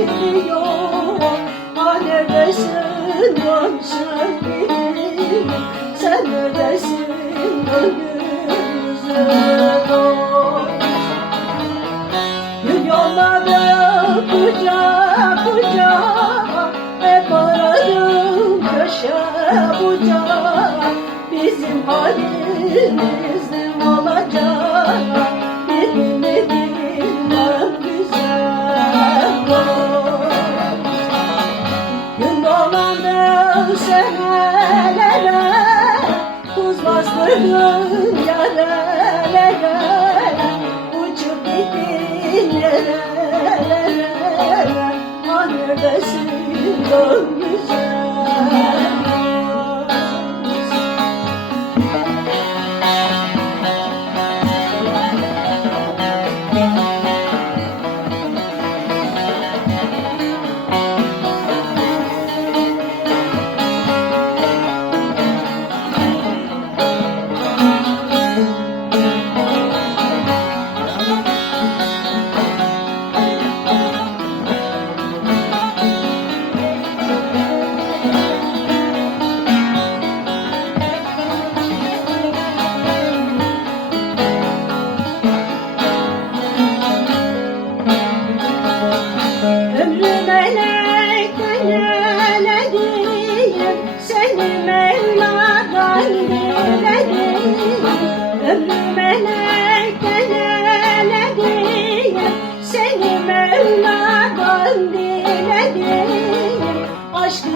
gidiyor Ah neredesin Sen neredesin dön gündüzüm Gül yolladı kucak kucak Hep aradım köşe Bizim halimiz dolandı senelere Tuz bastırdın yerlere Uçup gittin nerelere Ha neredesin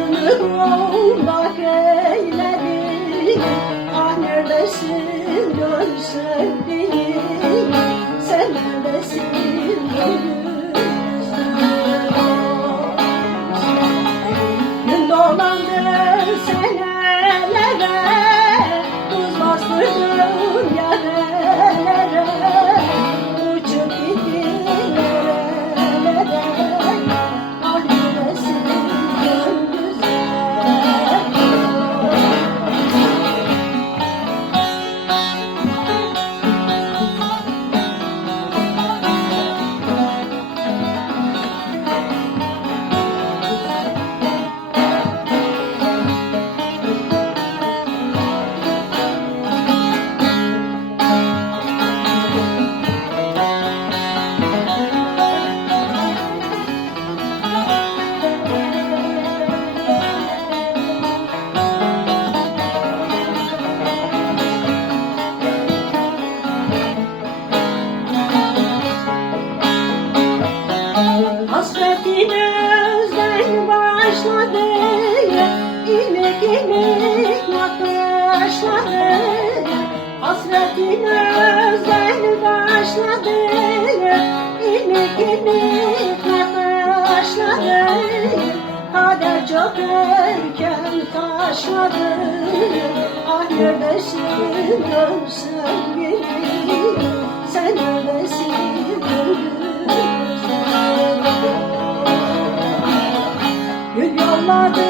Aşkını bulmak eyledim Ah neredesin? Gör sevdiğim Sen neredesin? Gönlüm Özden başladı İlik ilik nakışladı Hasretin özden başladı İlik ilik nakışladı Kader çok erken taşladı Ah neredesin dön sevgilim Sen neredesin gönlüm Yolladı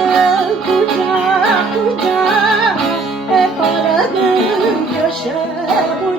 kucak kucak Hep aradım köşe bucak